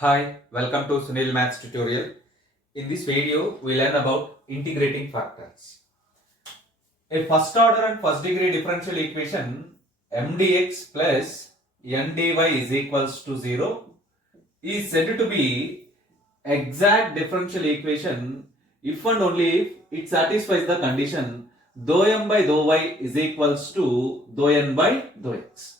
Hi, welcome to Sunil Maths tutorial. In this video, we learn about integrating factors. A first order and first degree differential equation mdx plus ndy is equals to 0 is said to be exact differential equation if and only if it satisfies the condition dou m by dou y is equals to dou n by dou x.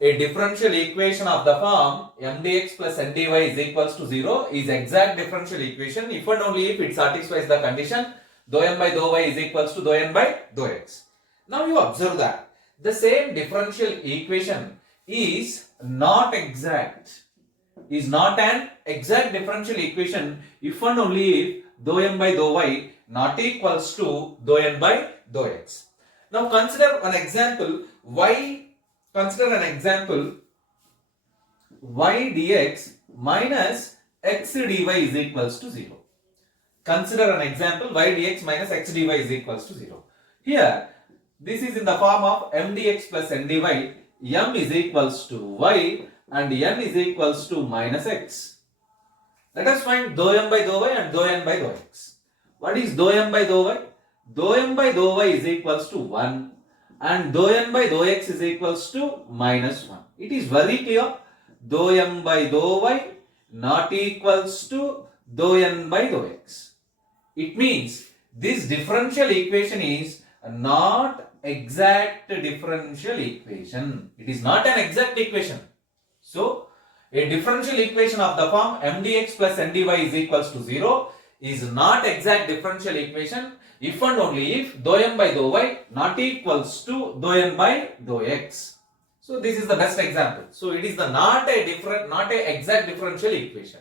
A differential equation of the form mdx plus ndy is equals to 0 is exact differential equation if and only if it satisfies the condition dou m by dou y is equals to dou n by dou x. Now you observe that the same differential equation is not an exact differential equation if and only if dou m by dou y not equals to dou n by dou x. Now consider an example y dx minus x dy is equals to 0. Consider an example y dx minus x dy is equals to 0. Here, this is in the form of mdx plus ndy. M is equals to y and n is equals to minus x. Let us find dou m by dou y and dou n by dou x. What is dou m by dou y? Dou m by dou y is equals to 1. And dou n by dou x is equals to minus 1. It is very clear. Dou m by dou y not equals to dou n by dou x. It means this differential equation is not exact differential equation. It is not an exact equation. So, a differential equation of the form mdx plus ndy is equals to 0 is not exact differential equation if and only if dou m by dou y not equals to dou n by dou x. So this is the best example. So it is not a exact differential equation.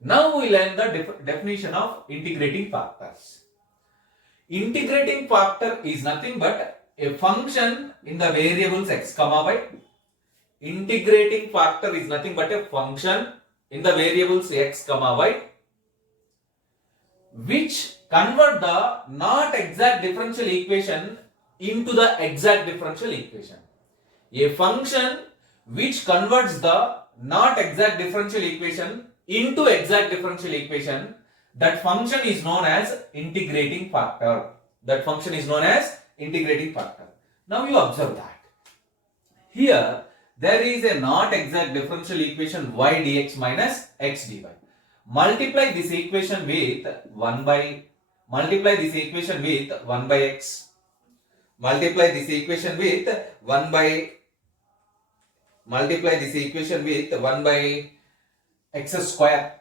Now we learn the definition of integrating factors. Integrating factor is nothing but a function in the variables x comma y. Integrating factor is nothing but a function in the variables x comma y which convert the not exact differential equation into the exact differential equation. A function which converts the not exact differential equation into exact differential equation, that function is known as integrating factor. Now you observe that. Here there is a not exact differential equation y dx minus x dy. Multiply this equation with 1 by x. Multiply this equation with 1 by x square.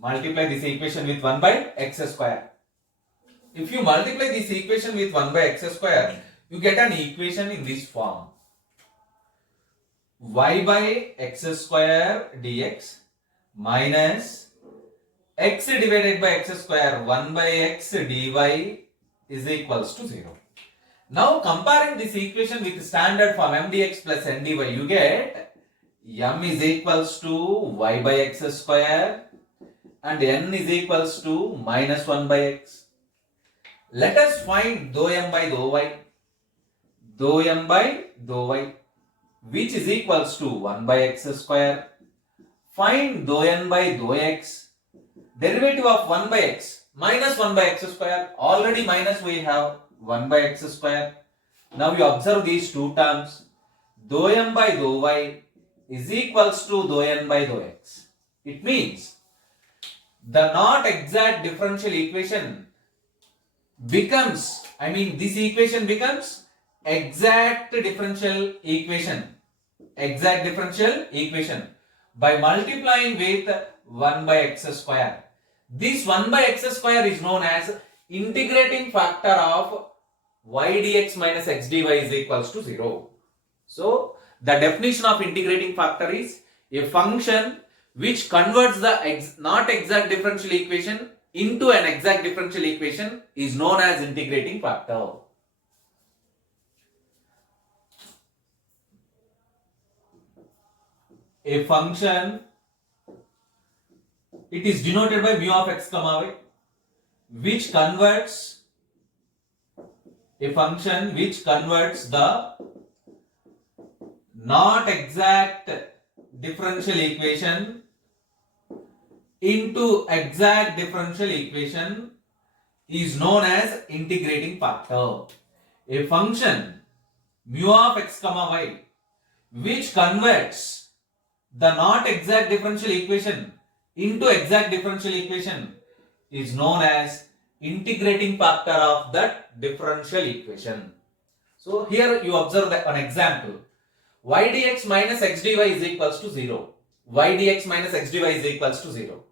Multiply this equation with 1 by x square. If you multiply this equation with 1 by x square, you get an equation in this form. Y by x square dx minus x divided by x square 1 by x dy is equals to 0. Now comparing this equation with standard form mdx plus ndy, you get m is equals to y by x square and n is equals to minus 1 by x. Let us find dou m by dou y which is equals to 1 by x square. Find dou n by dou x. Derivative of 1 by x minus 1 by x square. Already minus we have 1 by x square. Now you observe these two terms. Dou m by dou y is equals to dou n by dou x. It means the not exact differential equation becomes, this equation becomes exact differential equation by multiplying with 1 by x square. This 1 by x square is known as integrating factor of y dx minus x dy is equals to 0. So the definition of integrating factor is a function which converts the not exact differential equation into an exact differential equation is known as integrating factor. A function, it is denoted by mu of x comma y, which converts the not exact differential equation into exact differential equation is known as integrating factor. A function mu of x comma y which converts the not exact differential equation into exact differential equation is known as integrating factor of that differential equation. So here you observe an example. Y dx minus x dy is equals to 0. Y dx minus x dy is equals to 0.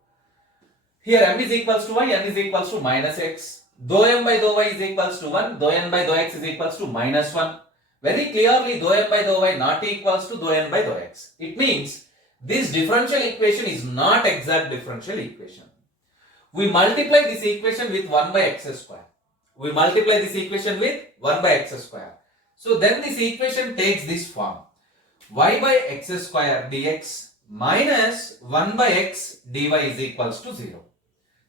Here m is equals to y, n is equals to minus x. Dou m by dou y is equals to 1, dou n by dou x is equals to minus 1. Very clearly dou m by dou y not equals to dou n by dou x. It means this differential equation is not exact differential equation. We multiply this equation with 1 by x square. We multiply this equation with 1 by x square. So then this equation takes this form. Y by x square dx minus 1 by x dy is equals to 0.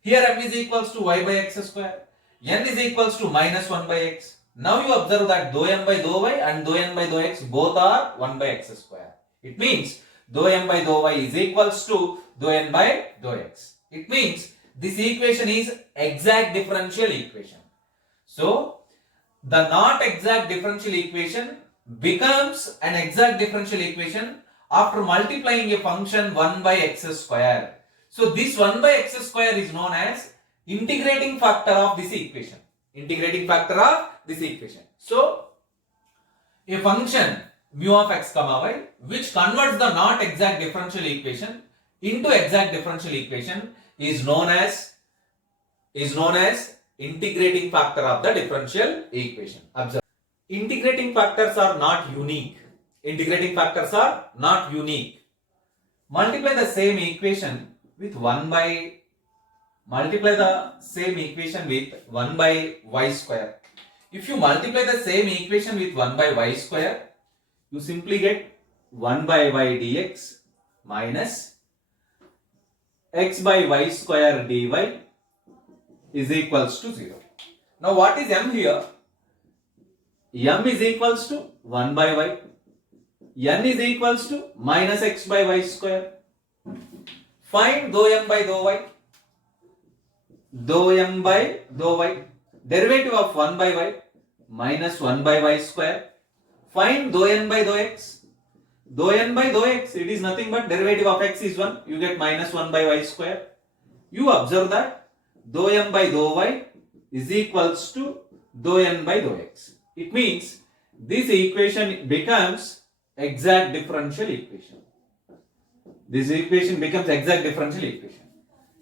Here m is equals to y by x square. N is equals to minus 1 by x. Now you observe that dou m by dou y and dou n by dou x both are 1 by x square. It means dou m by dou y is equals to dou n by dou x. It means this equation is exact differential equation. So the not exact differential equation becomes an exact differential equation after multiplying a function 1 by x square. So this 1 by x square is known as integrating factor of this equation. Integrating factor of this equation. So a function mu of x comma y which converts the not exact differential equation into exact differential equation is known as integrating factor of the differential equation. Observe. Integrating factors are not unique. Integrating factors are not unique. Multiply the same equation with 1 by y square. If you multiply the same equation with 1 by y square, you simply get 1 by y dx minus x by y square dy is equals to 0. Now what is m here? M is equals to 1 by y. N is equals to minus x by y square. Find dou m by dou y. Dou m by dou y. Derivative of 1 by y minus 1 by y square. Find dou n by dou x. Dou n by dou x, it is nothing but derivative of x is 1. You get minus 1 by y square. You observe that dou m by dou y is equals to dou n by dou x. It means this equation becomes exact differential equation. This equation becomes exact differential equation.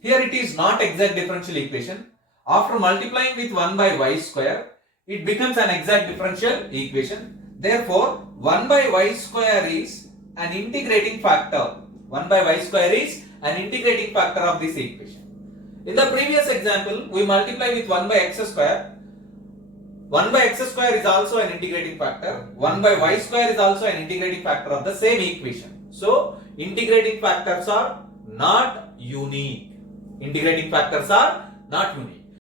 Here it is not exact differential equation. After multiplying with 1 by y square, it becomes an exact differential equation. Therefore, 1 by y square is an integrating factor. 1 by y square is an integrating factor of this equation. In the previous example, we multiply with 1 by x square. 1 by x square is also an integrating factor. 1 by y square is also an integrating factor of the same equation. So, integrating factors are not unique. Integrating factors are not unique.